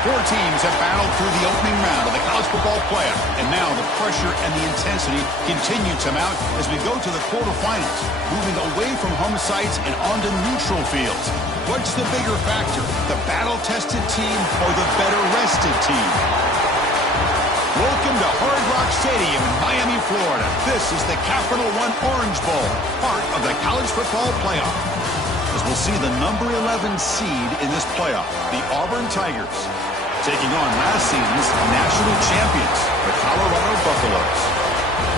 Four teams have battled through the opening round of the college football playoff, and now the pressure and the intensity continue to mount as we go to the quarterfinals, moving away from home sites and onto neutral fields. What's the bigger factor, the battle-tested team or the better-rested team? Welcome to Hard Rock Stadium in Miami, Florida. This is the Capital One Orange Bowl, part of the college football playoff. As we'll see the number 11 seed in this playoff, the Auburn Tigers, taking on last season's national champions, the Colorado Buffaloes.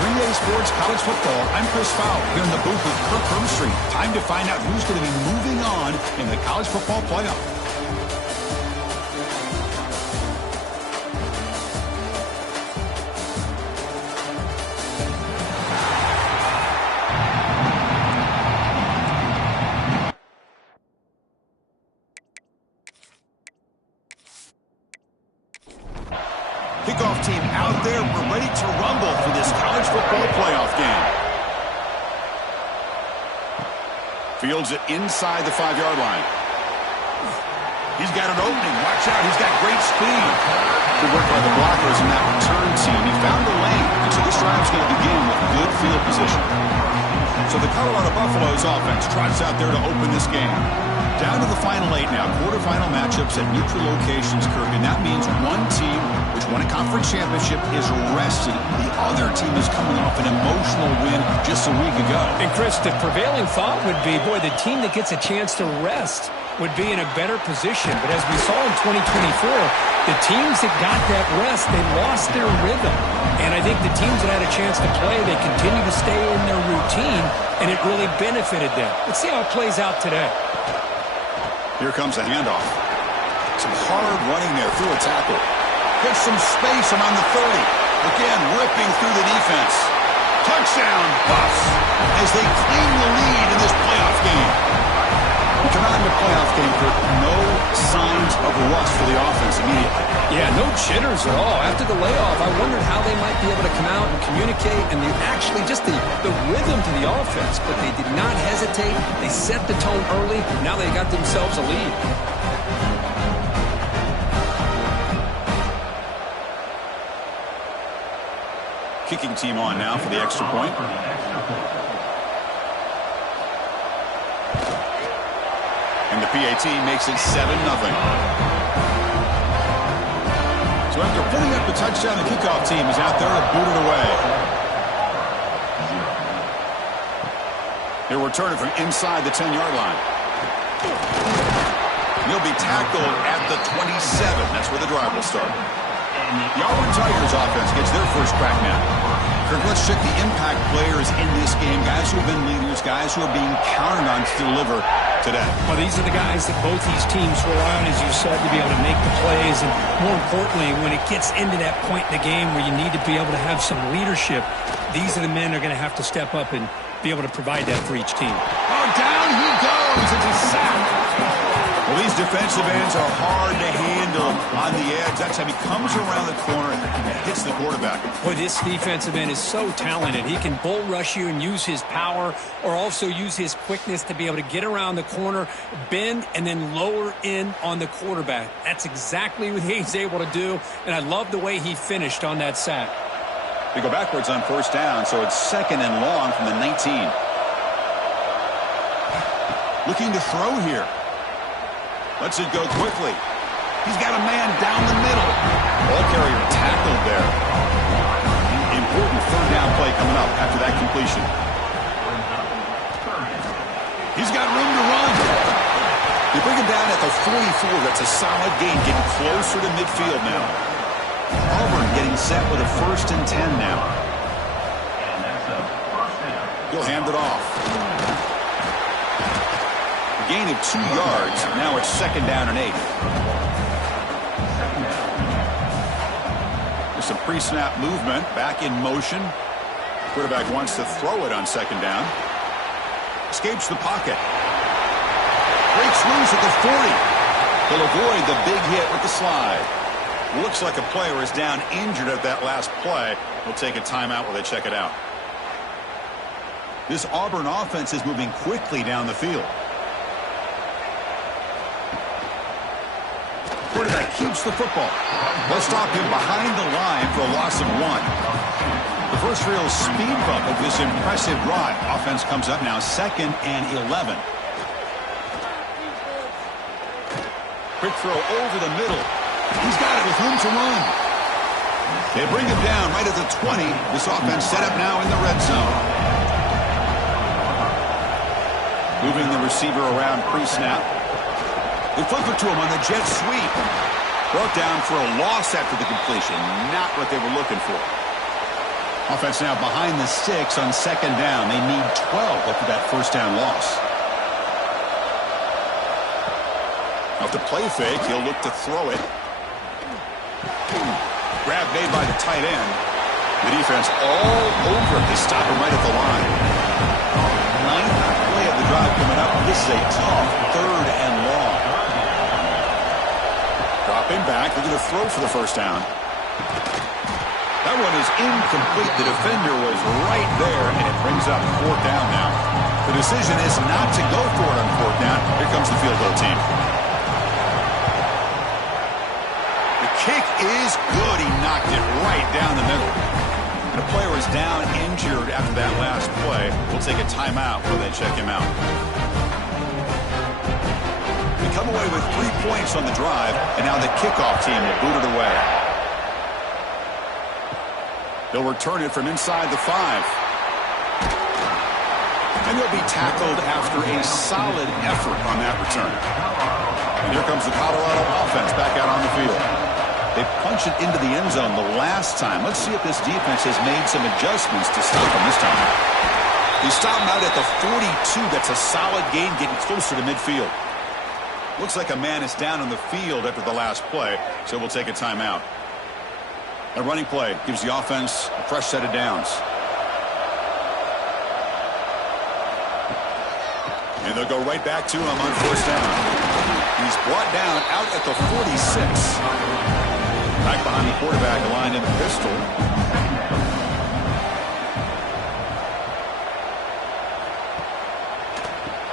3A Sports College Football, I'm Chris Fowler, here in the booth with Kirk Hermstreet. Time to find out who's going to be moving on in the college football playoff. Kickoff team out there. We're ready to rumble for this college football playoff game. Fields it inside the 5-yard line. He's got an opening. Watch out. He's got great speed. Good work by the blockers in that return team. He found the lane. And so this drive's going to begin with good field position. So the Colorado Buffaloes offense trots out there to open this game. Down to the final 8 now. Quarterfinal matchups at neutral locations, Kirk. And that means one team which won a conference championship is rested. The other team is coming off an emotional win just a week ago. And Chris, the prevailing thought would be, boy, the team that gets a chance to rest would be in a better position. But as we saw in 2024, the teams that got that rest, they lost their rhythm. And I think the teams that had a chance to play, they continue to stay in their routine, and it really benefited them. Let's see how it plays out today. Here comes the handoff. Some hard running there through a tackle. Gets some space around the 30. Again, ripping through the defense. Touchdown, Buffs, as they claim the lead in this playoff game. Come out in the playoff game, Kirk. No signs of rust for the offense immediately. Yeah, no jitters at all. After the layoff, I wondered how they might be able to come out and communicate and actually just the rhythm to the offense. But they did not hesitate. They set the tone early. Now they got themselves a lead. Kicking team on now for the extra point. And the PAT makes it 7-0. So after putting up the touchdown, the kickoff team is out there to boot it away. He'll return it from inside the 10-yard line. He'll be tackled at the 27. That's where the drive will start. The Auburn Tigers offense gets their first crack now. Kirk, let's check the impact players in this game. Guys who have been leaders, guys who are being counted on to deliver today. Well, these are the guys that both these teams rely on, as you said, to be able to make the plays. And more importantly, when it gets into that point in the game where you need to be able to have some leadership, these are the men that are going to have to step up and be able to provide that for each team. Oh, down he goes. It's a sack. Well, these defensive ends are hard to handle on the edge. That time he comes around the corner and hits the quarterback. Boy, this defensive end is so talented. He can bull rush you and use his power, or also use his quickness to be able to get around the corner, bend, and then lower in on the quarterback. That's exactly what he's able to do, and I love the way he finished on that sack. They go backwards on first down, so it's 2nd and long from the 19. Looking to throw here. Lets it go quickly. He's got a man down the middle. Ball carrier tackled there. Important 3rd down play coming up after that completion. He's got room to run. They bring him down at the 44. That's a solid gain, getting closer to midfield now. Auburn getting set with a 1st and 10 now. He'll hand it off. Gain of 2 yards. Now it's 2nd down and 8. There's some pre-snap movement. Back in motion. Quarterback wants to throw it on 2nd down. Escapes the pocket. Breaks loose at the 40. He'll avoid the big hit with the slide. Looks like a player is down injured at that last play. We'll take a timeout while they check it out. This Auburn offense is moving quickly down the field. Quarterback keeps the football. They'll stop him behind the line for a loss of 1. The first real speed bump of this impressive drive. Offense comes up now 2nd and 11. Quick throw over the middle. He's got it with room to run. They bring him down right at the 20. This offense set up now in the red zone. Moving the receiver around pre-snap. They flip it to him on the jet sweep. Brought down for a loss after the completion. Not what they were looking for. Offense now behind the 6 on 2nd down. They need 12 after that first down loss. Off the play fake, he'll look to throw it. Grab made by the tight end. The defense all over it. They stop him right at the line. 9th play of the drive coming up. This is a tough 3rd and long. Dropping back, they're going to throw for the first down. That one is incomplete. The defender was right there, and it brings up 4th down now. The decision is not to go for it on 4th down. Here comes the field goal team. The kick is good. He knocked it right down the middle. And a player is down injured after that last play. We'll take a timeout while they check him out. They come away with 3 points on the drive, and now the kickoff team will boot it away. They'll return it from inside the 5. And they'll be tackled after a solid effort on that return. And here comes the Colorado offense back out on the field. They punch it into the end zone the last time. Let's see if this defense has made some adjustments to stop them this time. They stop him out at the 42. That's a solid gain, getting closer to midfield. Looks like a man is down on the field after the last play, so we'll take a timeout. A running play gives the offense a fresh set of downs. And they'll go right back to him on 1st down. He's brought down out at the 46. Back behind the quarterback, line in the pistol.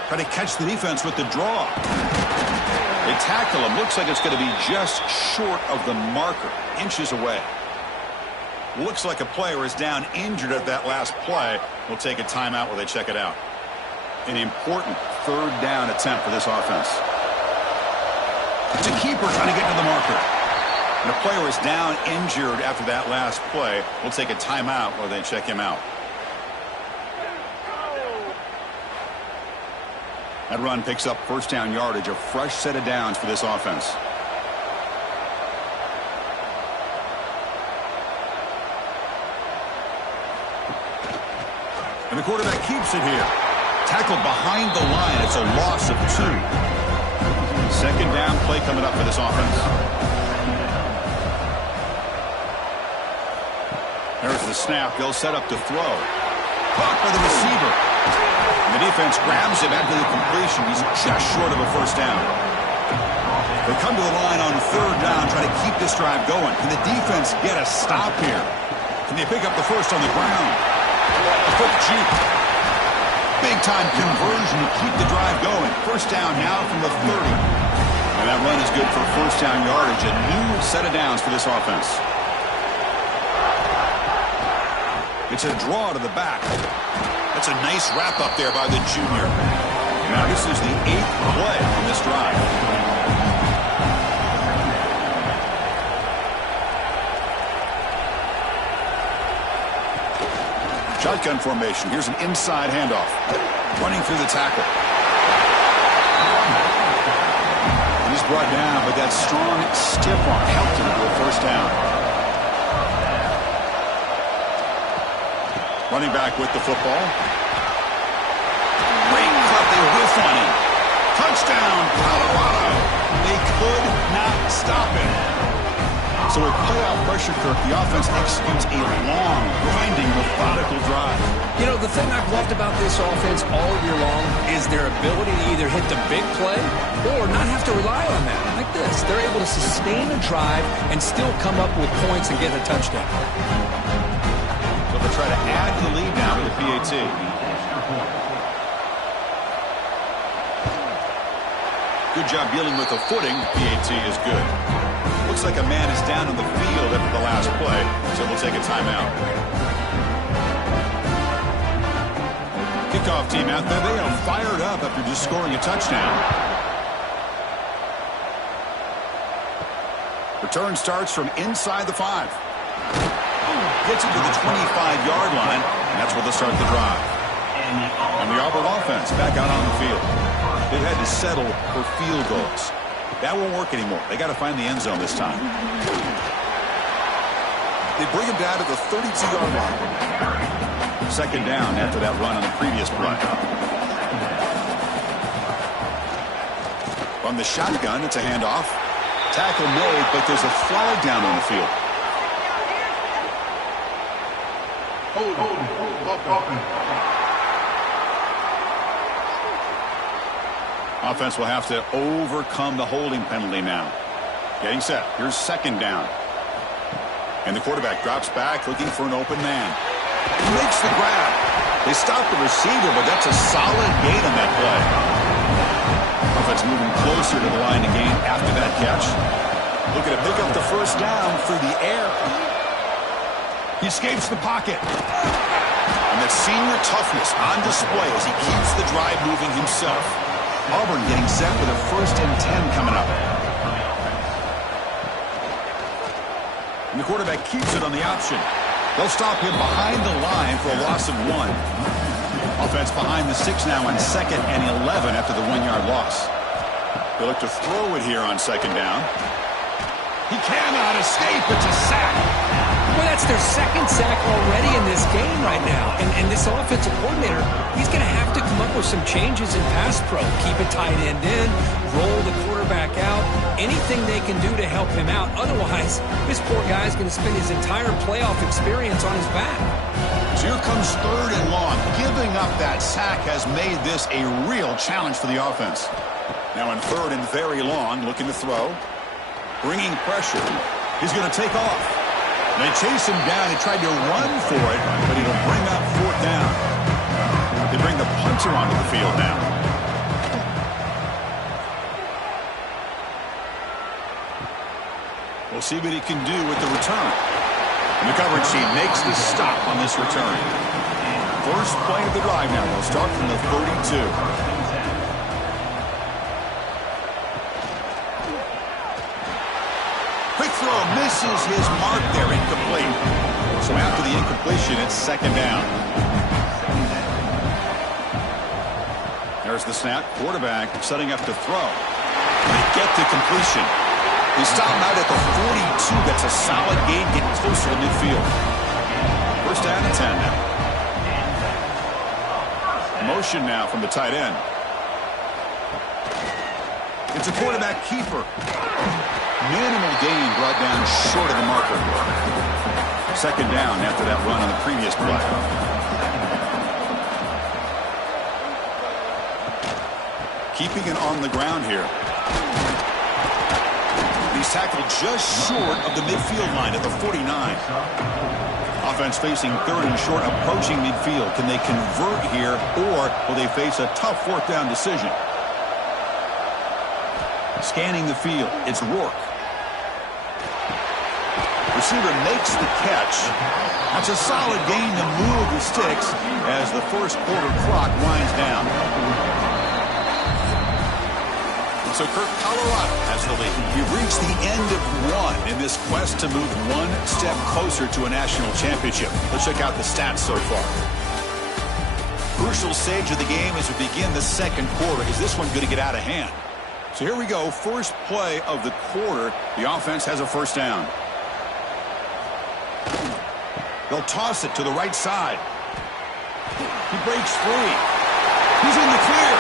Try to catch the defense with the draw. They tackle him. Looks like it's going to be just short of the marker. Inches away. Looks like a player is down injured at that last play. We'll take a timeout while they check it out. An important 3rd down attempt for this offense. It's a keeper trying to get to the marker. And a player is down injured after that last play. We'll take a timeout while they check him out. That run picks up 1st down yardage, a fresh set of downs for this offense. And the quarterback keeps it here. Tackled behind the line. It's a loss of 2. 2nd down play coming up for this offense. There's the snap. They'll set up to throw. Caught by the receiver. And the defense grabs him after the completion. He's just short of a 1st down. They come to the line on 3rd down, try to keep this drive going. Can the defense get a stop here? Can they pick up the first on the ground? A quick juke. Big-time conversion to keep the drive going. 1st down now from the 30. And that run is good for 1st down yardage. A new set of downs for this offense. It's a draw to the back. That's a nice wrap-up there by the junior. Now this is the 8th play on this drive. Shotgun formation. Here's an inside handoff. Running through the tackle. He's brought down, but that strong, stiff arm helped him to a 1st down. Running back with the football. Great cut. They whiff on him. Touchdown, Colorado. They could not stop it. So with playoff pressure, Kirk, the offense executes a long, grinding, methodical drive. You know, the thing I've loved about this offense all year long is their ability to either hit the big play or not have to rely on that. Like this, they're able to sustain a drive and still come up with points and get a touchdown. So they'll try to add to the lead now with the PAT. Good job dealing with the footing. PAT is good. Looks like a man is down on the field after the last play, so we'll take a timeout. Kickoff team out there. They are fired up after just scoring a touchdown. Return starts from inside the 5. Gets it to the 25-yard line, and that's where they'll start the drive. And the Auburn offense back out on the field. They've had to settle for field goals. That won't work anymore. They got to find the end zone this time. They bring him down to the 32-yard line. Second down after that run on the previous play. From the shotgun, it's a handoff. Tackle made, but there's a flag down on the field. Offense will have to overcome the holding penalty now. Getting set. Here's second down. And the quarterback drops back looking for an open man. He makes the grab. They stop the receiver, but that's a solid gain on that play. Offense moving closer to the line of gain after that catch. Looking to pick up the first down through the air. He escapes the pocket. And that senior toughness on display as he keeps the drive moving himself. Auburn getting set with a 1st and 10 coming up. And the quarterback keeps it on the option. They'll stop him behind the line for a loss of 1. Offense behind the 6 now on 2nd and 11 after the 1-yard loss. They look to throw it here on 2nd down. He cannot escape. It's a sack. Well, that's their 2nd sack already in this game right now. And this offensive coordinator, he's going to have to come up with some changes in pass pro. Keep a tight end in, roll the quarterback out, anything they can do to help him out. Otherwise, this poor guy is going to spend his entire playoff experience on his back. So here comes 3rd and long. Giving up that sack has made this a real challenge for the offense. Now in 3rd and very long, looking to throw. Bringing pressure. He's going to take off. They chase him down. He tried to run for it, but it'll bring up 4th down. They bring the punter onto the field now. We'll see what he can do with the return. And the coverage team makes the stop on this return. First play of the drive now. They'll start from the 32. Quick throw misses his mark there, incomplete. So after the incompletion, it's 2nd down. There's the snap. Quarterback setting up to throw. They get to completion. They stop him out at the 42. That's a solid gain, getting closer to midfield. First down and 10 now. Motion now from the tight end. It's a quarterback keeper. Minimal gain brought down short of the marker. 2nd down after that run on the previous play. Keeping it on the ground here. He's tackled just short of the midfield line at the 49. Offense facing 3rd and short, approaching midfield. Can they convert here, or will they face a tough 4th down decision? Scanning the field, it's Rourke. Receiver makes the catch. That's a solid gain to move the sticks as the first quarter clock winds down. So Kirk, Colorado has the lead. We've reached the end of 1 in this quest to move 1 step closer to a national championship. Let's check out the stats so far. Crucial stage of the game as we begin the 2nd quarter. Is this one going to get out of hand? So here we go. First play of the quarter. The offense has a 1st down. They'll toss it to the right side. He breaks free. He's in the clear.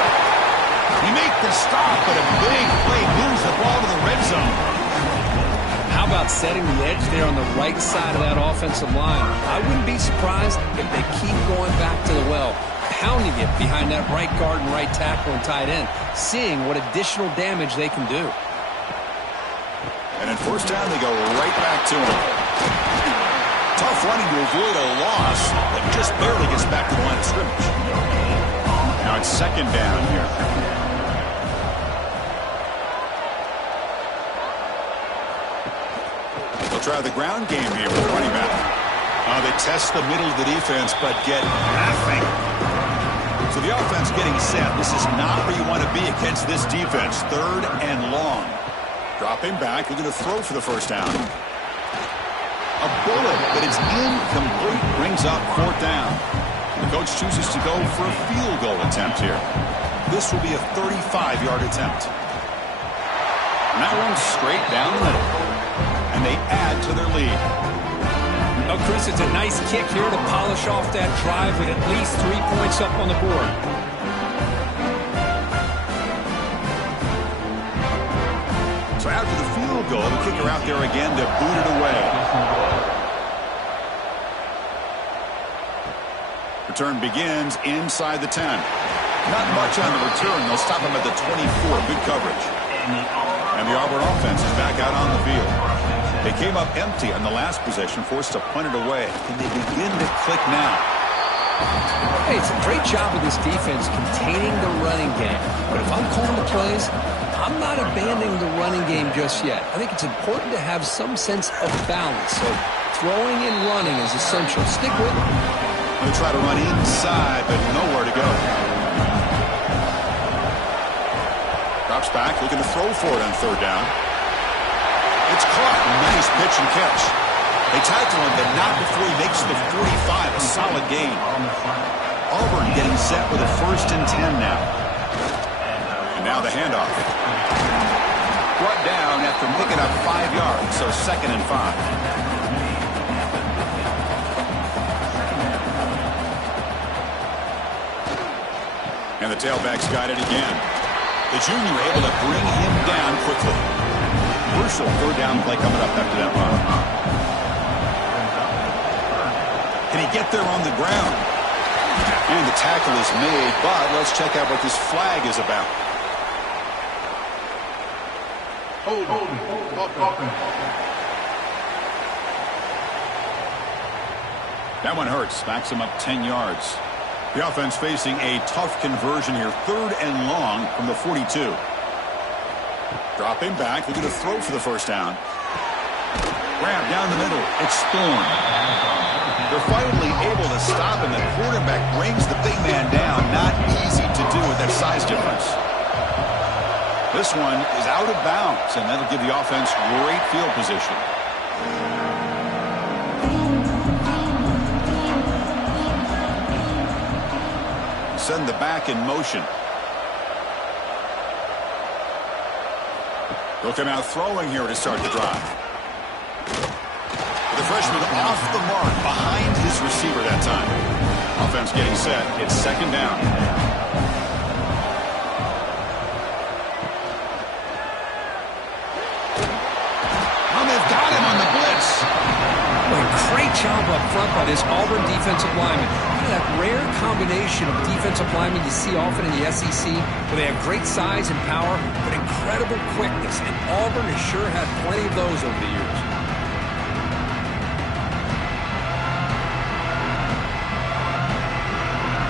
He makes the stop, but a big play moves the ball to the red zone. How about setting the edge there on the right side of that offensive line? I wouldn't be surprised if they keep going back to the well, pounding it behind that right guard and right tackle and tight end, seeing what additional damage they can do. And in 1st down, they go right back to him. Tough running to avoid a loss, but just barely gets back to the line of scrimmage. Now it's 2nd down here. They'll try the ground game here with the running back. They test the middle of the defense, but get nothing. So the offense getting set. This is not where you want to be against this defense. 3rd and long. Dropping back. They're going to throw for the first down. A bullet, but it's incomplete. Brings up 4th down. The coach chooses to go for a field goal attempt here. This will be a 35-yard attempt. And that one's straight down the middle. And they add to their lead. Oh, Chris, it's a nice kick here to polish off that drive with at least 3 points up on the board. So after the field goal, the kicker out there again to boot it away. Return begins inside the 10. Not much on the return. They'll stop him at the 24. Good coverage. And the Auburn offense is back out on the field. They came up empty on the last possession, forced to punt it away. Can they begin to click now? Hey, it's a great job of this defense containing the running game. But if I'm calling the plays, I'm not abandoning the running game just yet. I think it's important to have some sense of balance. So throwing and running is essential. Stick with it. They try to run inside, but nowhere to go. Drops back, looking to throw for it on 3rd down. It's caught. Nice pitch and catch. They tackle him, but not before he makes the 45. A solid gain. Auburn getting set with a 1st and 10 now. And now the handoff. Brought down after picking up 5 yards, so 2nd and 5. And the tailback's got it again. The junior able to bring him down quickly. Crucial 3rd down play coming up after that run. Can he get there on the ground? And the tackle is made, but let's check out what this flag is about. That one hurts. Backs him up 10 yards. The offense facing a tough conversion here. 3rd and long from the 42. Dropping back. They're going to throw for the first down. Grab down the middle. It's Storm. They're finally able to stop him. The quarterback brings the big man down. Not easy to do with that size difference. This one is out of bounds, and that'll give the offense great field position. Send the back in motion. They'll come out throwing here to start the drive. The freshman off the mark behind his receiver that time. Offense getting set. It's 2nd down. Oh, they've got him on the blitz. Well, great job up front by this Auburn defensive lineman. That rare combination of defensive linemen you see often in the SEC, where they have great size and power, but incredible quickness. And Auburn has sure had plenty of those over the years.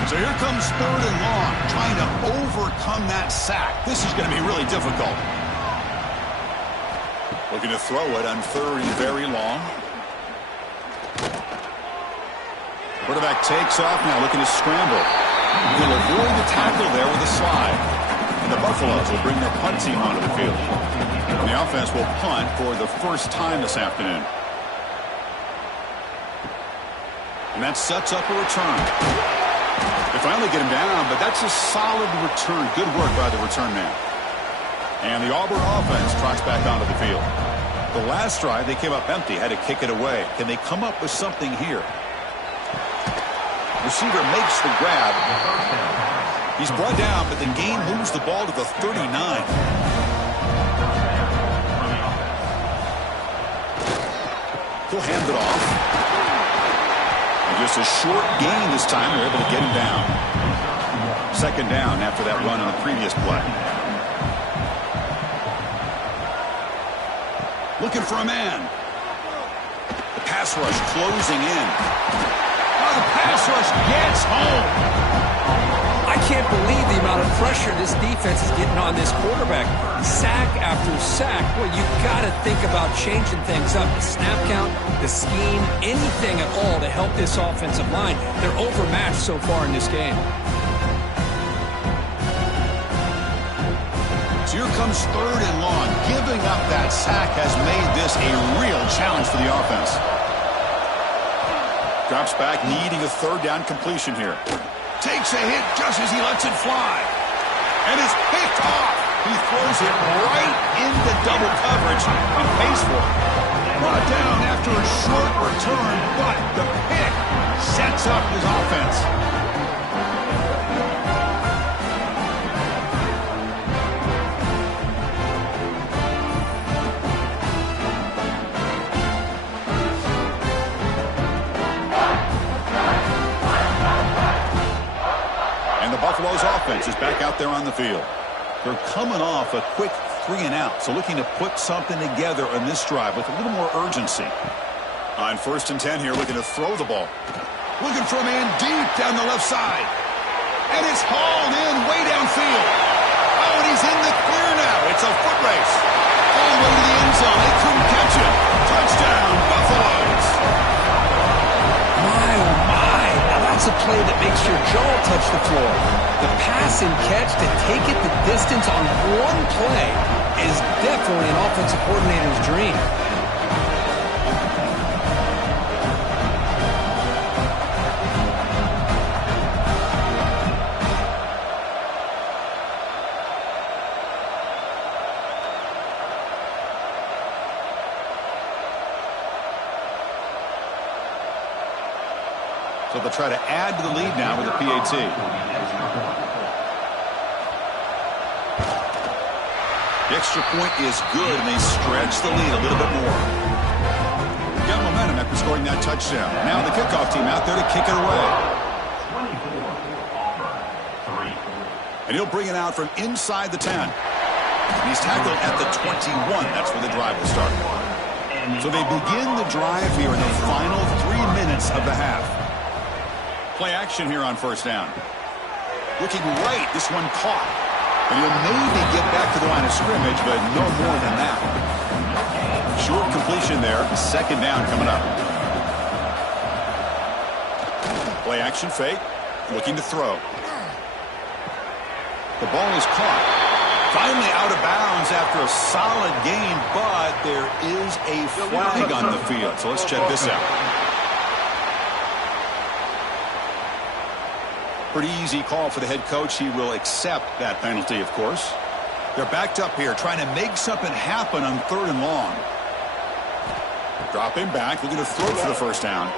So here comes 3rd and long, trying to overcome that sack. This is going to be really difficult. Looking to throw it on 3rd and very long. Quarterback takes off now, looking to scramble. He'll avoid the tackle there with a slide. And the Buffaloes will bring their punt team onto the field. And the offense will punt for the first time this afternoon. And that sets up a return. They finally get him down, but that's a solid return. Good work by the return man. And the Auburn offense trots back onto the field. The last drive, they came up empty, had to kick it away. Can they come up with something here? Receiver makes the grab. He's brought down, but the game moves the ball to the 39. He'll hand it off. And just a short gain this time. They're able to get him down. 2nd down after that run on the previous play. Looking for a man. The pass rush closing in. The pass rush gets home. I can't believe the amount of pressure this defense is getting on this quarterback. Sack after sack, well, you got to think about changing things up. The snap count, the scheme, anything at all to help this offensive line. They're overmatched so far in this game. So here comes 3rd and long. Giving up that sack has made this a real challenge for the offense. Drops back, needing a 3rd down completion here. Takes a hit just as he lets it fly. And is picked off. He throws it right into double coverage and pays for it. Brought down after a short return, but the pick sets up his offense. Buffalo's offense is back out there on the field. They're coming off a quick 3-and-out, so looking to put something together on this drive with a little more urgency. On 1st and 10 here, looking to throw the ball. Looking for a man deep down the left side. And it's hauled in way downfield. Oh, and he's in the clear now. It's a foot race. All the way to the end zone. They couldn't catch it. Touchdown, Buffaloes. My, oh my. Now that's a play that makes your jaw touch the floor. The pass and catch to take it the distance on one play is definitely an offensive coordinator's dream. So they'll try to add to the lead now with a PAT. The extra point is good, and they stretch the lead a little bit more. Got momentum after scoring that touchdown. Now the kickoff team out there to kick it away. And he'll bring it out from inside the 10. And he's tackled at the 21. That's where the drive will start. So they begin the drive here in the final 3 minutes of the half. Play action here on 1st down. Looking right, this one caught. And he'll maybe get back to the line of scrimmage, but no more than that. Short completion there. 2nd down coming up. Play action fake. Looking to throw. The ball is caught. Finally out of bounds after a solid gain, but there is a flag on the field. So let's check this out. Pretty easy call for the head coach. He will accept that penalty, of course. They're backed up here, trying to make something happen on 3rd and long. Dropping back, looking to throw for the 1st down.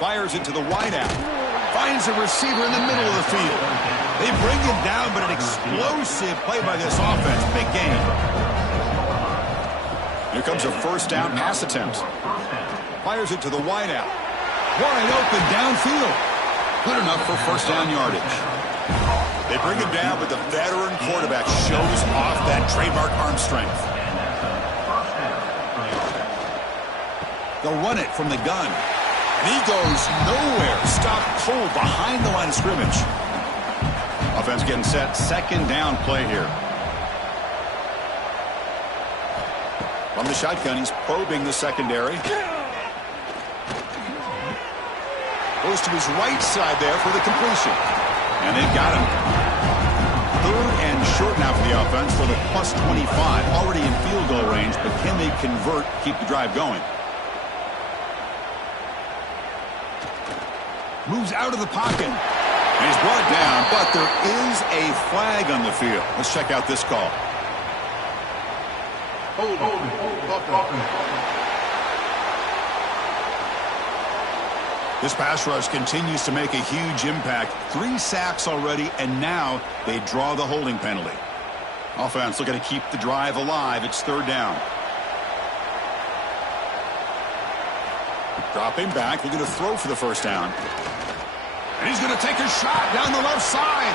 Fires it to the wideout. Finds a receiver in the middle of the field. They bring him down, but an explosive play by this offense. Big gain. Here comes a 1st down pass attempt. Fires it to the wideout. Wide open downfield. Good enough for 1st down yardage. They bring him down, but the veteran quarterback shows off that trademark arm strength. They'll run it from the gun. And he goes nowhere. Stopped cold behind the line of scrimmage. Offense getting set. 2nd down play here. From the shotgun, he's probing the secondary. Goes to his right side there for the completion. And they've got him. 3rd and short now for the offense for the plus 25. Already in field goal range, but can they convert, keep the drive going? Moves out of the pocket. And he's brought down, but there is a flag on the field. Let's check out this call. Hold. This pass rush continues to make a huge impact. 3 sacks already, and now they draw the holding penalty. Offense looking to keep the drive alive. It's 3rd down. Dropping back, looking to throw for the 1st down. And he's going to take a shot down the left side.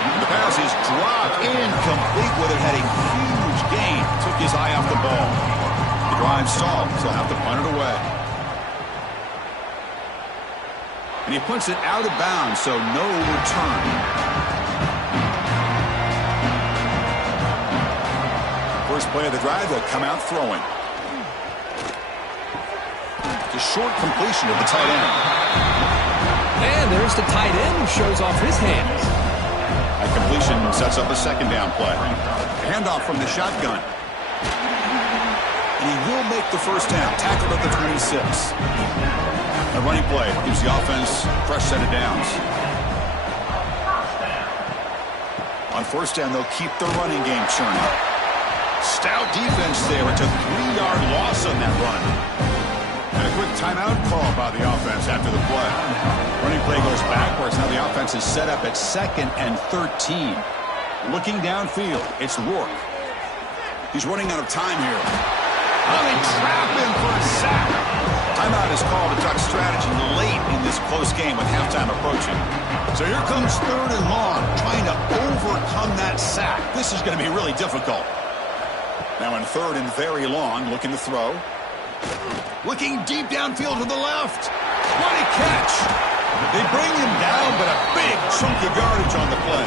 And the pass is dropped incomplete with it. Had a huge gain. Took his eye off the ball. The drive stalled, so he'll have to punt it away. And he puts it out of bounds, so no return. First play of the drive, they'll come out throwing. A short completion of the tight end. And there's the tight end who shows off his hands. A completion sets up a second down play. Handoff from the shotgun. And he will make the first down. Tackled at the 26. A running play gives the offense a fresh set of downs. On first down, they'll keep the running game churning. Stout defense there. It's a 3-yard loss on that run. And a quick timeout call by the offense after the play. Running play goes backwards. Now the offense is set up at 2nd and 13. Looking downfield, it's Rourke. He's running out of time here. Oh, they trap him for a sack. Timeout is called to talk strategy late in this close game with halftime approaching. So here comes 3rd and long, trying to overcome that sack. This is going to be really difficult. Now in 3rd and very long, looking to throw. Looking deep downfield to the left. What a catch. They bring him down, but a big chunk of yardage on the play.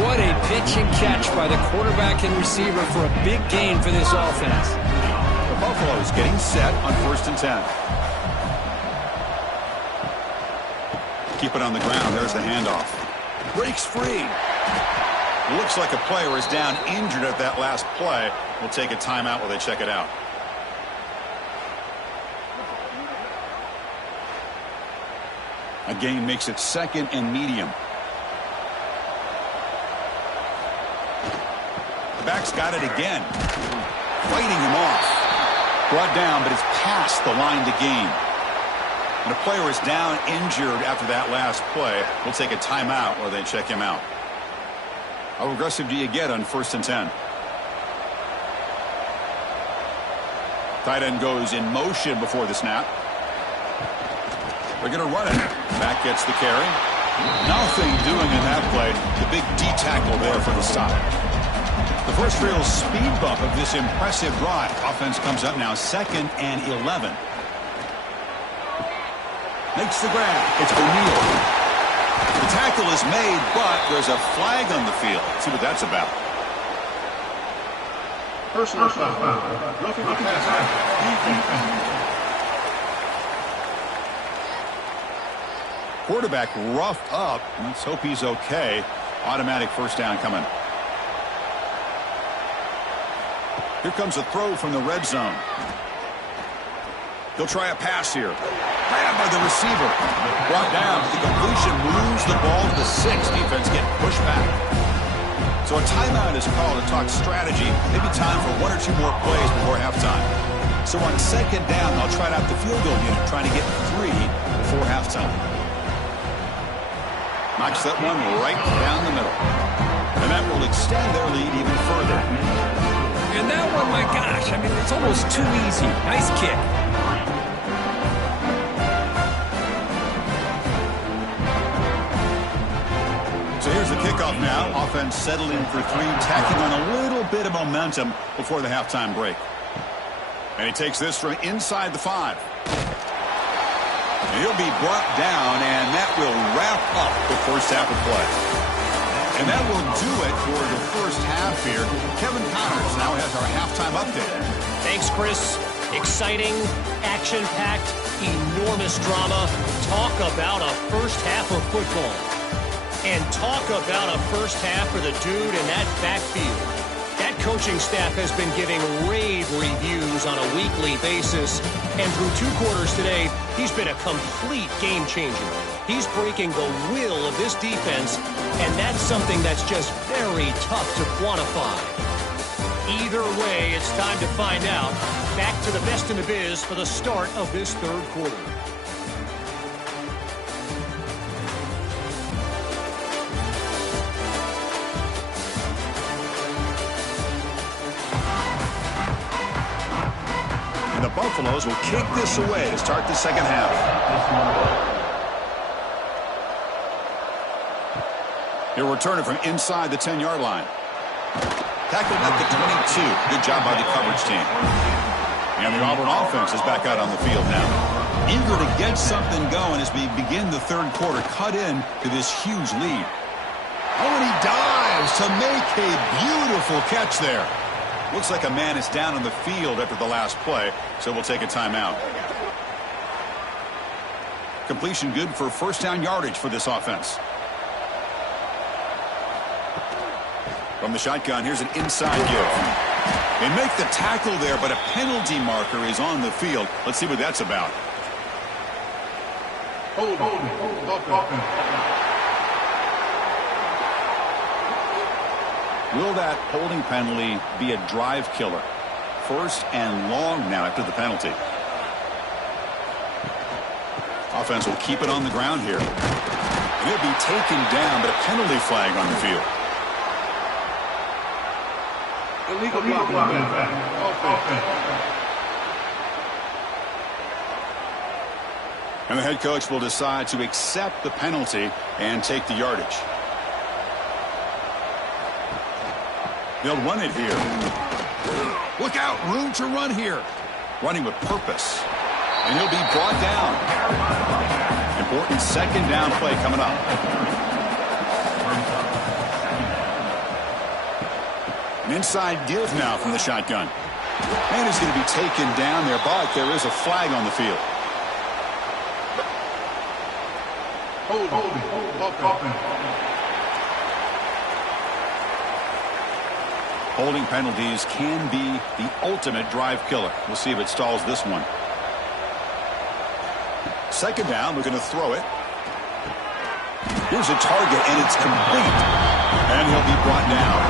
What a pitch and catch by the quarterback and receiver for a big gain for this offense. The Buffaloes getting set on 1st and 10. Keep it on the ground. There's the handoff. Breaks free. Looks like a player is down injured at that last play. We'll take a timeout while they check it out. A gain makes it 2nd and medium. The back's got it again. Fighting him off. Brought down, but it's past the line to gain. And a player is down injured after that last play. We'll take a timeout while they check him out. How aggressive do you get on 1st and 10? Tight end goes in motion before the snap. They're going to run it. Back gets the carry. Nothing doing in that play. The big D tackle there for the stop. The first real speed bump of this impressive drive. Offense comes up now 2nd and 11. Makes the grab. It's O'Neal. The tackle is made, but there's a flag on the field. Let's see what that's about. Personal foul. Roughing the passer. Quarterback roughed up. Let's hope he's okay. Automatic first down coming. Here comes a throw from the red zone. They'll try a pass here. Grabbed by the receiver. Brought down. The completion moves the ball to the 6. Defense getting pushed back. So a timeout is called to talk strategy. Maybe time for 1 or 2 more plays before halftime. So on 2nd down, they'll try out the field goal unit, trying to get 3 before halftime. Knocks that one right down the middle. And that will extend their lead even further. And that one, my gosh, I mean, it's almost too easy. Nice kick. So here's the kickoff now. Offense settling for 3, tacking on a little bit of momentum before the halftime break. And he takes this from inside the 5. And he'll be brought down, and that will wrap up the first half of play. And that will do it for the first half here. Kevin Connors now has our halftime update. Thanks, Chris. Exciting, action-packed, enormous drama. Talk about a first half of football. And talk about a first half for the dude in that backfield. That coaching staff has been giving rave reviews on a weekly basis. And through 2 quarters today, he's been a complete game changer. He's breaking the will of this defense, and that's something that's just very tough to quantify. Either way, it's time to find out. Back to the best in the biz for the start of this 3rd quarter. The Buffaloes will kick this away to start the second half. He'll return it from inside the 10-yard line. Tackled at the 22. Good job by the coverage team. And the Auburn offense is back out on the field now. Eager to get something going as we begin the 3rd quarter. Cut in to this huge lead. Oh, and he dives. dives to make a beautiful catch there. Looks like a man is down on the field after the last play, so we'll take a timeout. Completion good for first down yardage for this offense. From the shotgun, here's an inside give. They make the tackle there, but a penalty marker is on the field. Let's see what that's about. Hold. Will that holding penalty be a drive killer? First and long now after the penalty. Offense will keep it on the ground here. And he'll be taken down, but a penalty flag on the field. Illegal offense. And the head coach will decide to accept the penalty and take the yardage. They'll run it here. Look out, room to run here. Running with purpose. And he'll be brought down. Important second down play coming up. An inside give now from the shotgun. And he's going to be taken down there, but there is a flag on the field. Holding penalties can be the ultimate drive killer. We'll see if it stalls this one. Second down, we're going to throw it. Here's a target, and it's complete. And he'll be brought down.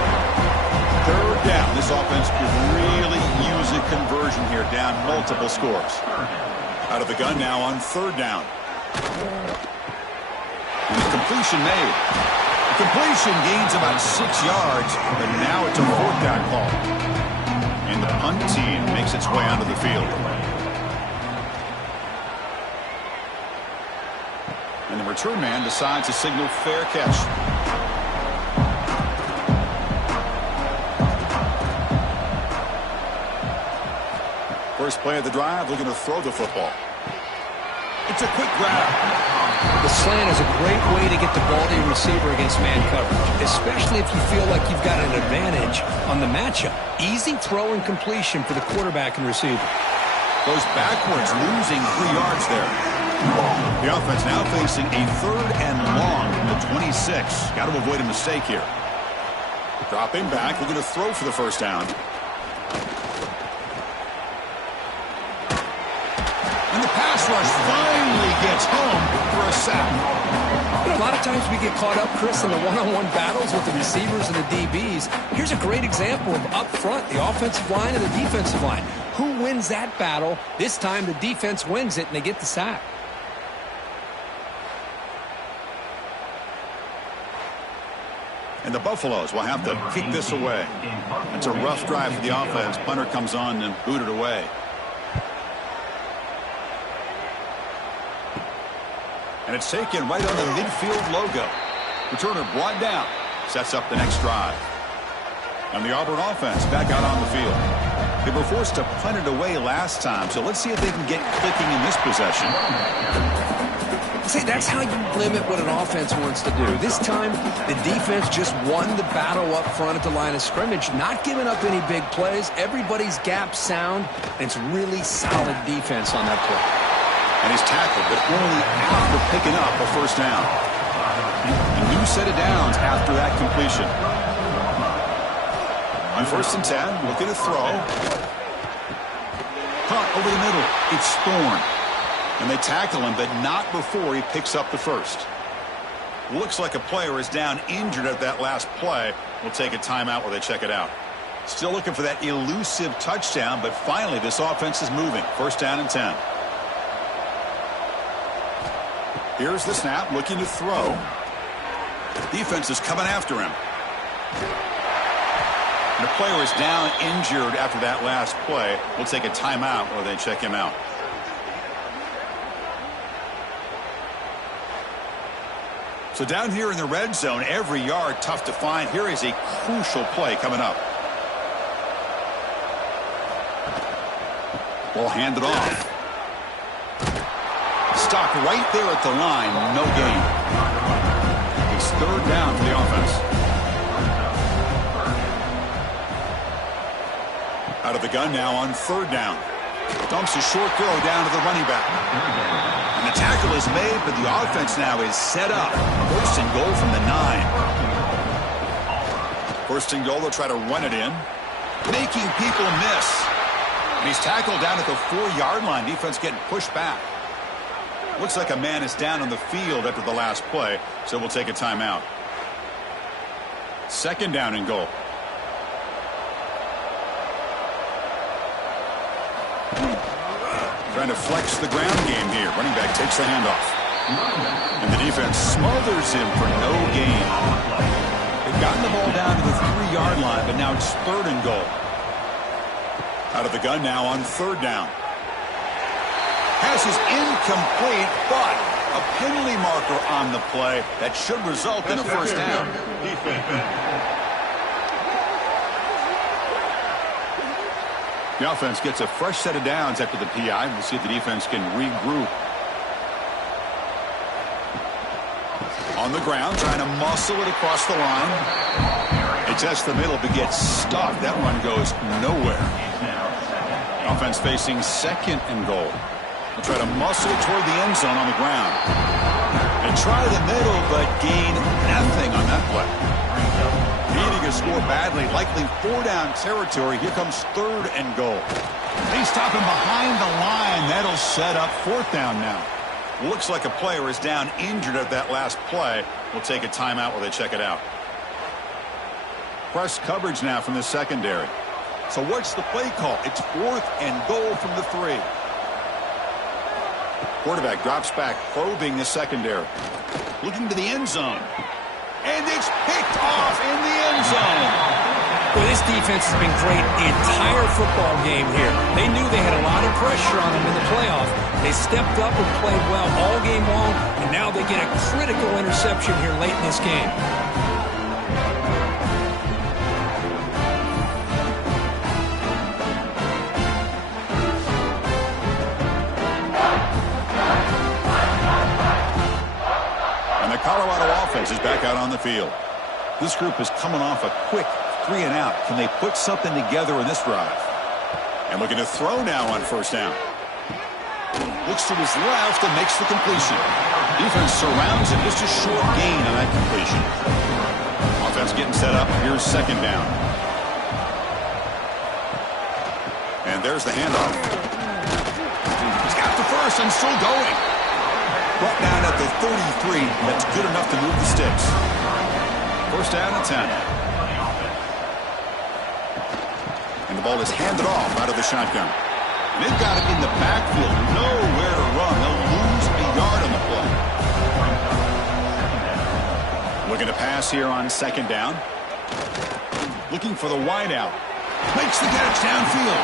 Third down. This offense could really use a conversion here, down multiple scores. Out of the gun now on third down. And the completion made. The completion gains about 6 yards, but now it's a fourth down call. And the punt team makes its way onto the field. And the return man decides to signal fair catch. First play of the drive, looking to throw the football. It's a quick grab. The slant is a great way to get the ball to your receiver against man coverage, especially if you feel like you've got an advantage on the matchup. Easy throw and completion for the quarterback and receiver. Goes backwards, losing 3 yards there. The offense now facing a third and long from the 26. Got to avoid a mistake here. Dropping back, looking to throw for the first down. And the pass rush finally gets home for a sack. You know, a lot of times we get caught up, Chris, in the one-on-one battles with the receivers and the DBs. Here's a great example of up front, the offensive line and the defensive line. Who wins that battle? This time the defense wins it and they get the sack. And the Buffaloes will have to kick this away. It's a rough drive for the offense. Punter comes on and booted away. And it's taken right on the midfield logo. Returner brought down. Sets up the next drive. And the Auburn offense back out on the field. They were forced to punt it away last time, so let's see if they can get clicking in this possession. See, that's how you limit what an offense wants to do. This time, the defense just won the battle up front at the line of scrimmage, not giving up any big plays. Everybody's gap sound, and it's really solid defense on that play. And he's tackled, but only after picking up a first down. A new set of downs after that completion. On 1st and 10, looking to throw. Caught over the middle. It's Thorne. And they tackle him, but not before he picks up the first. Looks like a player is down injured at that last play. We'll take a timeout while they check it out. Still looking for that elusive touchdown, but finally this offense is moving. 1st down and 10. Here's the snap, looking to throw. Defense is coming after him. And the player is down injured after that last play. We'll take a timeout while they check him out. So down here in the red zone, every yard tough to find. Here is a crucial play coming up. Ball handed off. Stopped right there at the line. No gain. It's 3rd down for the offense. Out of the gun now on third down. Dumps a short throw down to the running back. And the tackle is made, but the offense now is set up. First and goal from the 9. First and goal, they'll try to run it in. Making people miss. And he's tackled down at the 4-yard line. Defense getting pushed back. Looks like a man is down on the field after the last play, so we'll take a timeout. Second down and goal. Trying to flex the ground game here. Running back takes the handoff. And the defense smothers him for no gain. They've gotten the ball down to the 3-yard line, but now it's third and goal. Out of the gun now on third down. Pass is incomplete, but a penalty marker on the play that should result in a first down. The offense gets a fresh set of downs after the PI. We'll see if the defense can regroup. On the ground, trying to muscle it across the line. They test the middle, but gets stuck. That run goes nowhere. Offense facing second and goal. They'll try to muscle it toward the end zone on the ground. And try the middle, but gain nothing on that play. Needing a score badly, likely 4-down territory. Here comes third and goal. They stop him behind the line. That'll set up fourth down now. Looks like a player is down injured at that last play. We'll take a timeout while they check it out. Press coverage now from the secondary. So what's the play call? It's fourth and goal from the 3. Quarterback drops back, probing the secondary. Looking to the end zone. And it's picked off in the end zone. Well, this defense has been great the entire football game here. They knew they had a lot of pressure on them in the playoff. They stepped up and played well all game long, and now they get a critical interception here late in this game. Colorado offense is back out on the field. This group is coming off a quick 3-and-out. Can they put something together in this drive? And looking to throw now on first down. Looks to his left and makes the completion. Defense surrounds him. Just a short gain on that completion. Offense getting set up. Here's second down. And there's the handoff. He's got the first and still going. Brought down at the 33. That's good enough to move the sticks. First down and 10. And the ball is handed off out of the shotgun. And they've got it in the backfield. Nowhere to run. They'll lose a yard on the play. Looking to pass here on second down. Looking for the wideout. Makes the catch downfield.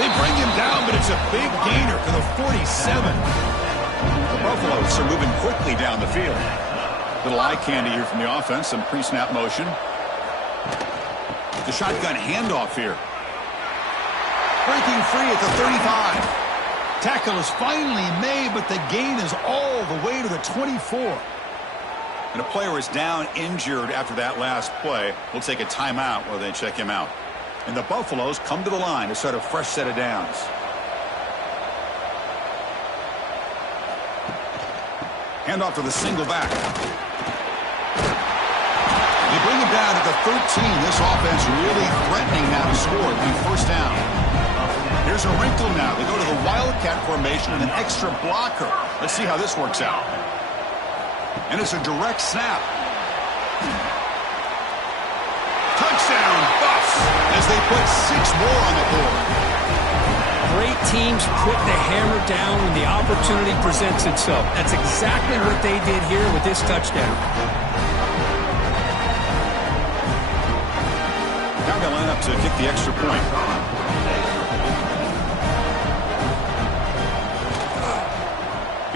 They bring him down, but it's a big gainer for the 47. The Buffaloes are moving quickly down the field. Little eye candy here from the offense. Some pre-snap motion. The shotgun handoff here. Breaking free at the 35. Tackle is finally made, but the gain is all the way to the 24. And a player is down injured after that last play. We'll take a timeout while they check him out. And the Buffaloes come to the line to start a fresh set of downs. Handoff to the single back. They bring him down at the 13. This offense really threatening now to score. It'll be first down. Here's a wrinkle now. They go to the Wildcat formation and an extra blocker. Let's see how this works out. And it's a direct snap. Touchdown, Buffs, as they put 6 more on the board. Great teams put the hammer down when the opportunity presents itself. That's exactly what they did here with this touchdown. Now they line up to kick the extra point.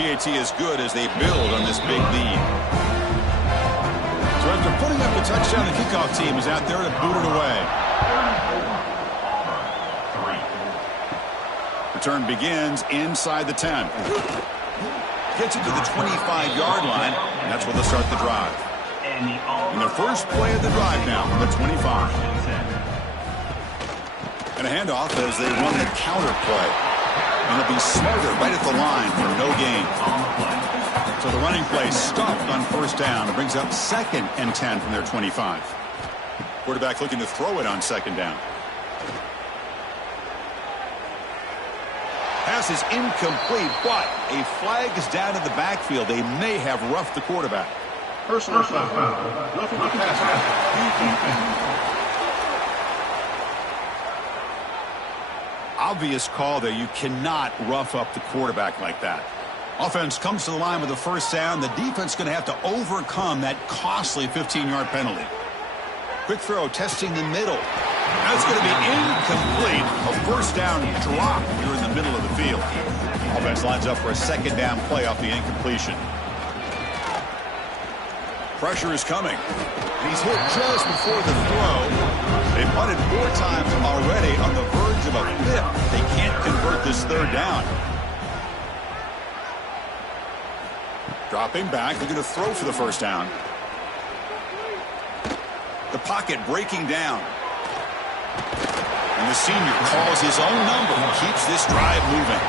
PAT is good as they build on this big lead. So after putting up the touchdown, the kickoff team is out there to boot it away. Return begins inside the 10. Gets it to the 25-yard line, and that's where they'll start the drive. And the first play of the drive now from the 25. And a handoff as they run the counter play. And they'll be smarter right at the line for no gain. So the running play stopped on first down. Brings up 2nd and 10 from their 25. Quarterback looking to throw it on 2nd down. Pass is incomplete, but a flag is down in the backfield. They may have roughed the quarterback. Personal foul. Roughing the passer. Obvious call there. You cannot rough up the quarterback like that. Offense comes to the line with a first down. The defense is going to have to overcome that costly 15-yard penalty. Quick throw, testing the middle. That's going to be incomplete. A first down drop here in the middle of the field. Offense lines up for a 2nd down play off the incompletion. Pressure is coming. He's hit just before the throw. They've punted 4 times already, on the verge of a 5th. They can't convert this 3rd down. Dropping back, they're going to throw for the first down. The pocket breaking down. And the senior calls his own number and keeps this drive moving.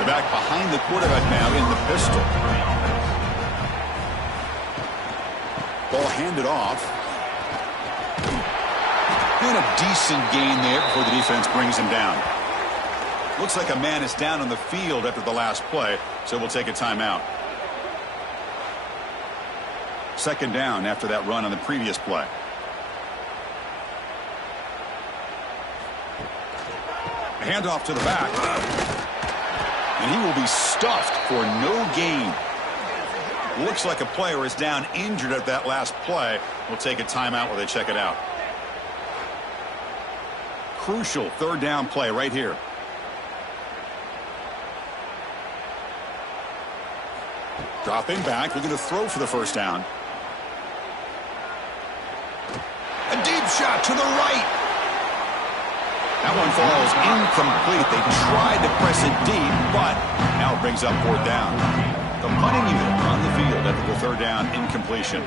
The back behind the quarterback now in the pistol. Ball handed off. And a decent gain there before the defense brings him down. Looks like a man is down on the field after the last play, so we'll take a timeout. 2nd down after that run on the previous play. Handoff to the back. And he will be stuffed for no gain. Looks like a player is down injured at that last play. We'll take a timeout while they check it out. Crucial 3rd down play right here. Dropping back, looking to throw for the first down. A deep shot to the right. That one falls incomplete. They tried to press it deep, but now it brings up 4th down. The punting unit on the field after the 3rd down incompletion.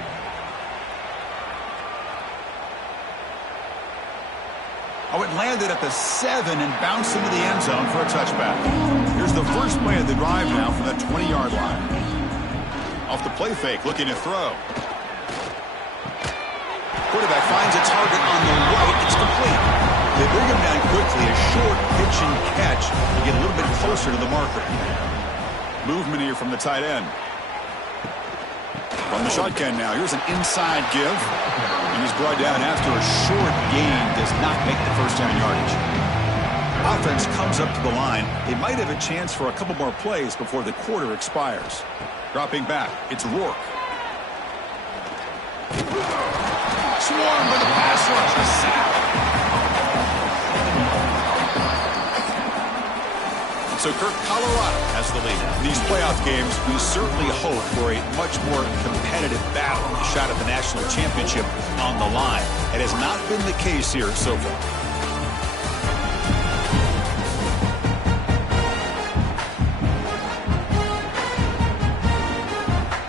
Oh, it landed at the 7 and bounced into the end zone for a touchback. Here's the first play of the drive now from that 20-yard line. Off the play fake, looking to throw. Quarterback finds a target on the right. It's complete. They bring him down quickly. A short pitch and catch to get a little bit closer to the marker. Movement here from the tight end. From the shotgun now. Here's an inside give. And he's brought down after a short gain. Does not make the first down yardage. Offense comes up to the line. They might have a chance for a couple more plays before the quarter expires. Dropping back. It's Rourke. Swarm with a pass rush. A sack. So Kirk, Colorado has the lead. In these playoff games, we certainly hope for a much more competitive battle. A shot at the national championship on the line. It has not been the case here so far.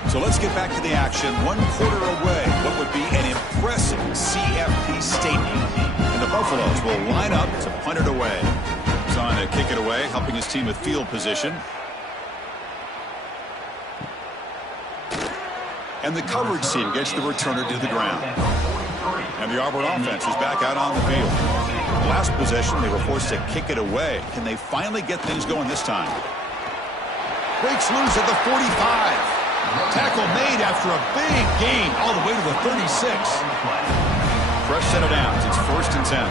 So let's get back to the action. 1 quarter away. What would be an impressive CFP statement. And the Buffaloes will line up to punt it away. He's on to kick it away, helping his team with field position. And the coverage team gets the returner to the ground. And the Auburn offense is back out on the field. Last possession, they were forced to kick it away. Can they finally get things going this time? Breaks loose at the 45. Tackle made after a big gain all the way to the 36. Fresh set of downs. It's 1st and 10.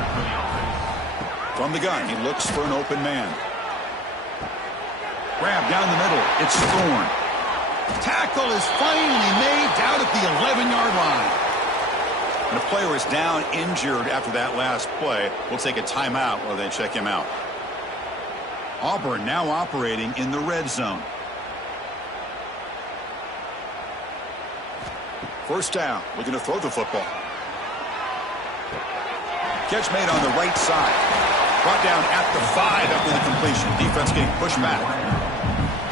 From the gun, he looks for an open man. Grab down the middle. It's Thorne. Tackle is finally made down at the 11-yard line. And a player is down injured after that last play. We'll take a timeout while they check him out. Auburn now operating in the red zone. First down, looking to throw the football. Catch made on the right side. Brought down at the 5 after the completion. Defense getting pushed back.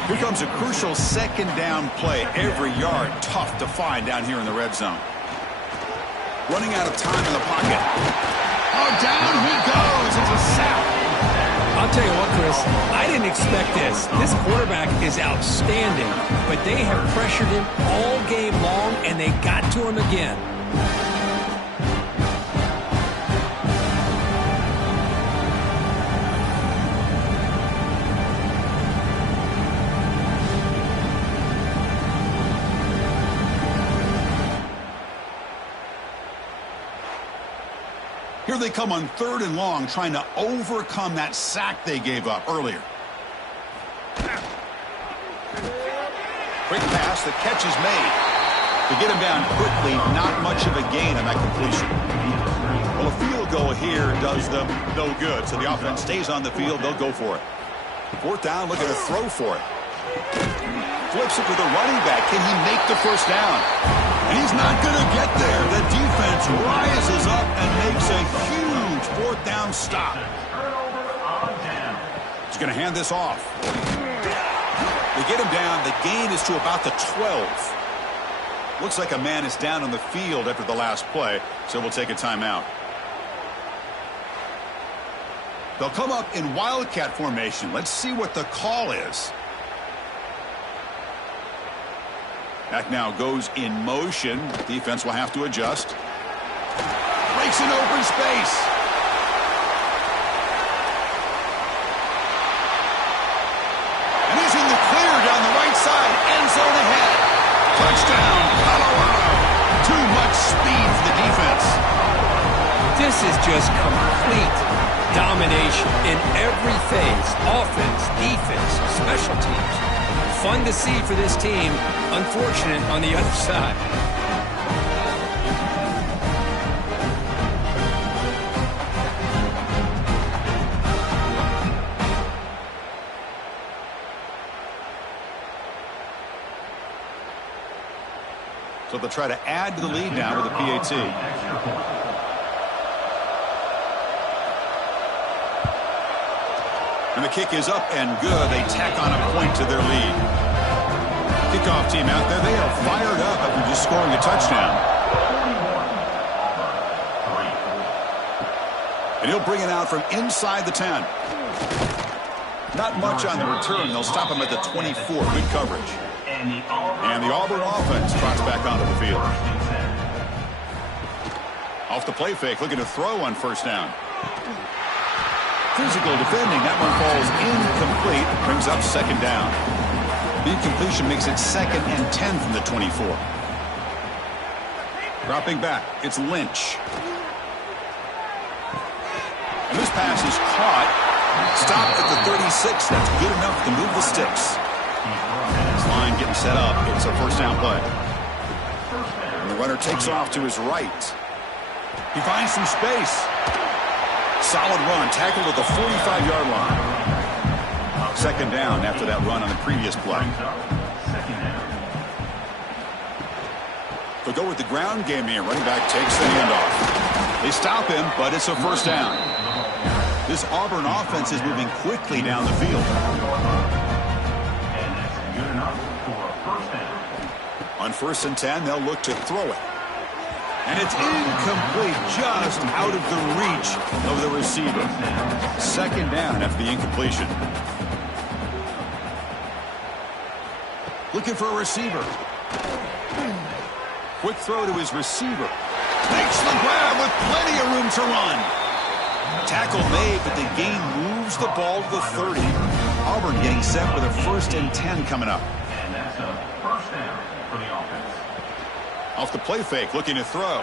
Here comes a crucial 2nd down play. Every yard tough to find down here in the red zone. Running out of time in the pocket. Oh, down he goes. It's a sack. I didn't expect this. This quarterback is outstanding, but they have pressured him all game long, and they got to him again. Here they come on 3rd and long, trying to overcome that sack they gave up earlier. Quick pass, the catch is made. To get him down quickly, not much of a gain on that completion. Well, a field goal here does them no good, so the offense stays on the field, they'll go for it. 4th down, looking to throw for it. Flips it to the running back. Can he make the first down? And he's not going to get there. The defense rises up and makes a huge 4th down stop. He's going to hand this off. They get him down. The gain is to about the 12. Looks like a man is down on the field after the last play, so we'll take a timeout. They'll come up in wildcat formation. Let's see what the call is. Back now goes in motion. Defense will have to adjust. Breaks an open space. And he's in the clear down the right side. End zone ahead. Touchdown, Colorado. Too much speed for the defense. This is just complete domination in every phase. Offense, defense, special teams. Fun to see for this team. Unfortunate on the other side. So they'll try to add to the lead now with a PAT. And the kick is up and good. They tack on a point to their lead. Kickoff team out there. They are fired up after just scoring a touchdown. And he'll bring it out from inside the 10. Not much on the return. They'll stop him at the 24. Good coverage. And the Auburn offense trots back onto the field. Off the play fake, looking to throw on 1st down. Physical defending. That one falls incomplete. Brings up 2nd down. The incompletion makes it 2nd and 10 from the 24. Dropping back, it's Lynch. And this pass is caught. Stopped at the 36. That's good enough to move the sticks. This line getting set up. It's a 1st down play. And the runner takes off to his right. He finds some space. Solid run. Tackled at the 45-yard line. 2nd down after that run on the previous play. They'll go with the ground game here. Running back takes the handoff. They stop him, but it's a 1st down. This Auburn offense is moving quickly down the field. On 1st and 10, they'll look to throw it. And it's incomplete, just out of the reach of the receiver. 2nd down after the incompletion. Looking for a receiver. Quick throw to his receiver. Makes the grab with plenty of room to run. Tackle made, but the gain moves the ball to the 30. Auburn getting set with a 1st and 10 coming up. And that's a 1st down for the offense. Off the play fake, looking to throw.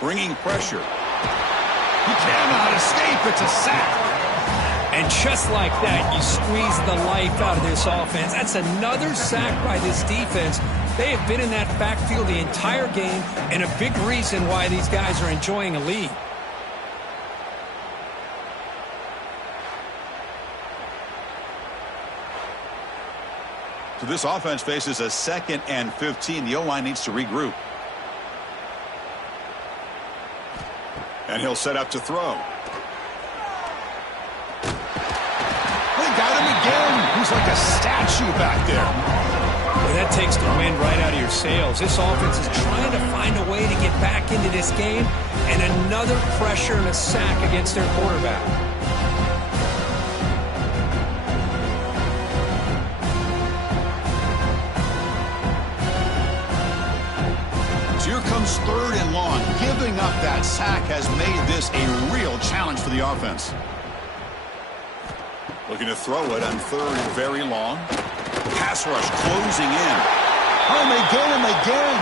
Bringing pressure. He cannot escape. It's a sack. And just like that, you squeeze the life out of this offense. That's another sack by this defense. They have been in that backfield the entire game, and a big reason why these guys are enjoying a lead. So this offense faces a 2nd and 15. The O-line needs to regroup. And he'll set up to throw. They got him again. He's like a statue back there. Well, that takes the wind right out of your sails. This offense is trying to find a way to get back into this game, and another pressure and a sack against their quarterback. goes 3rd and long. Giving up that sack has made this a real challenge for the offense. Looking to throw it on 3rd and very long. Pass rush closing in. Oh, and they get him again.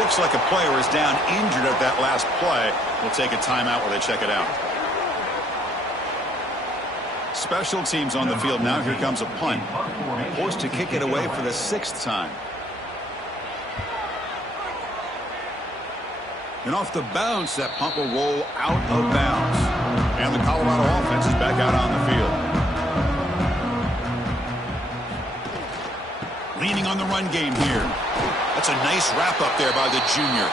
Looks like a player is down injured at that last play. We'll take a timeout while they check it out. Special teams on the field now. Here comes a punt. Forced to kick it away for the 6th time. And off the bounce, that punt will roll out of bounds. And the Colorado offense is back out on the field. Leaning on the run game here. That's a nice wrap up there by the junior.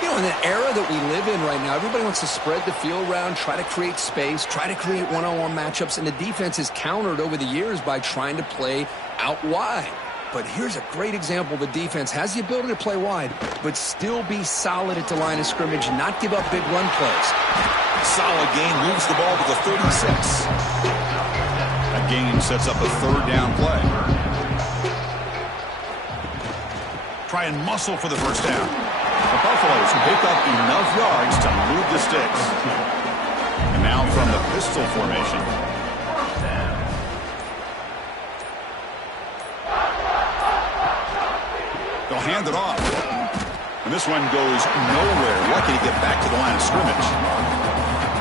You know, in the era that we live in right now, everybody wants to spread the field around, try to create space, try to create one-on-one matchups, and the defense is countered over the years by trying to play out wide. But here's a great example. The defense has the ability to play wide, but still be solid at the line of scrimmage and not give up big run plays. Solid gain, moves the ball to the 36. That gain sets up a 3rd down play. Try and muscle for the 1st down. The Buffaloes pick up enough yards to move the sticks. And now from the pistol formation. They'll hand it off. And this one goes nowhere. Lucky to get back to the line of scrimmage.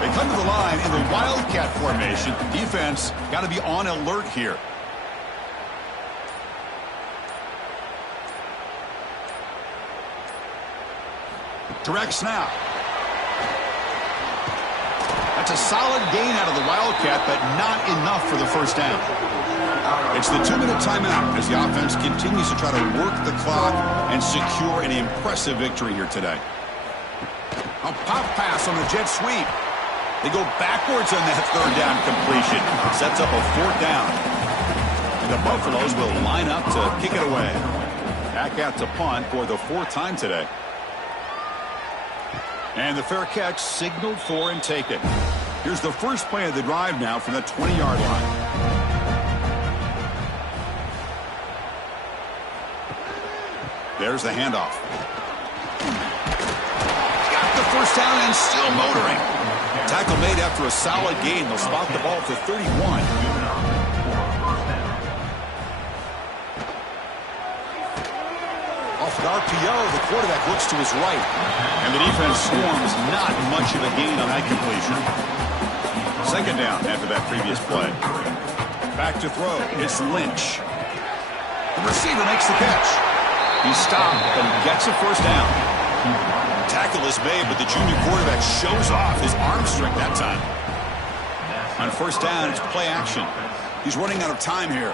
They come to the line in the Wildcat formation. Defense got to be on alert here. Direct snap. That's a solid gain out of the Wildcat, but not enough for the 1st down. It's the 2-minute timeout as the offense continues to try to work the clock and secure an impressive victory here today. A pop pass on the jet sweep. They go backwards on that 3rd down completion. Sets up a 4th down. And the Buffaloes will line up to kick it away. Back out to punt for the 4th time today. And the fair catch signaled for and taken. Here's the first play of the drive now from the 20-yard line. There's the handoff. Got the 1st down and still motoring. Tackle made after a solid gain. They'll spot the ball at the 31. Off the RPO, the quarterback looks to his right. And the defense swarms not much of a gain on that completion. 2nd down after that previous play. Back to throw. It's Lynch. The receiver makes the catch. He's stopped, but he gets a 1st down. Tackle is made, but the junior quarterback shows off his arm strength that time. On 1st down, it's play action. He's running out of time here.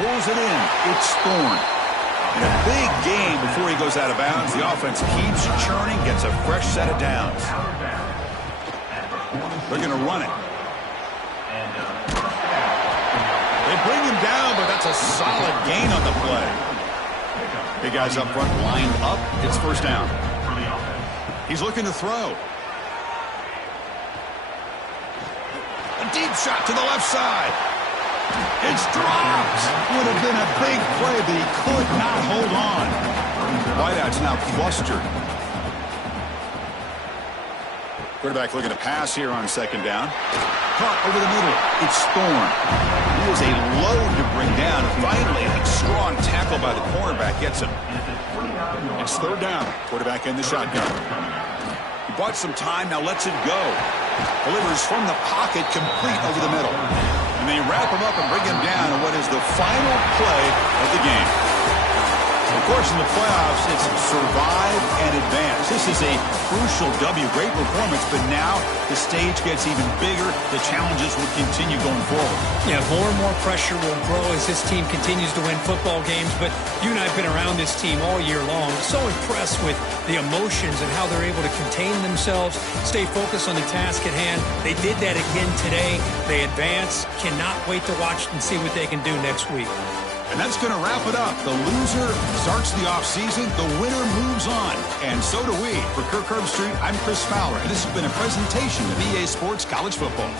Pulls it in. It's Thorne. And a big gain before he goes out of bounds. The offense keeps churning, gets a fresh set of downs. They're going to run it. They bring him down, but that's a solid gain on the play. Big guys up front lined up. It's 1st down. He's looking to throw. A deep shot to the left side. It's dropped. Would have been a big play, but he could not hold on. Wideout's now flustered. Quarterback looking to pass here on 2nd down. Caught over the middle. It's Thorne. He was a load to bring down. Finally, a strong tackle by the cornerback gets him. It's 3rd down. Quarterback in the shotgun. He bought some time, now lets it go. Delivers from the pocket, complete over the middle. And they wrap him up and bring him down in what is the final play of the game. Of course, in the playoffs, it's survive and advance. This is a crucial W. Great performance, but now the stage gets even bigger. The challenges will continue going forward. Yeah, more and more pressure will grow as this team continues to win football games. But you and I have been around this team all year long. So impressed with the emotions and how they're able to contain themselves, stay focused on the task at hand. They did that again today. They advance. Cannot wait to watch and see what they can do next week. And that's going to wrap it up. The loser starts the offseason. The winner moves on. And so do we. For Kirk Herbstreit, I'm Chris Fowler. And this has been a presentation of EA Sports College Football.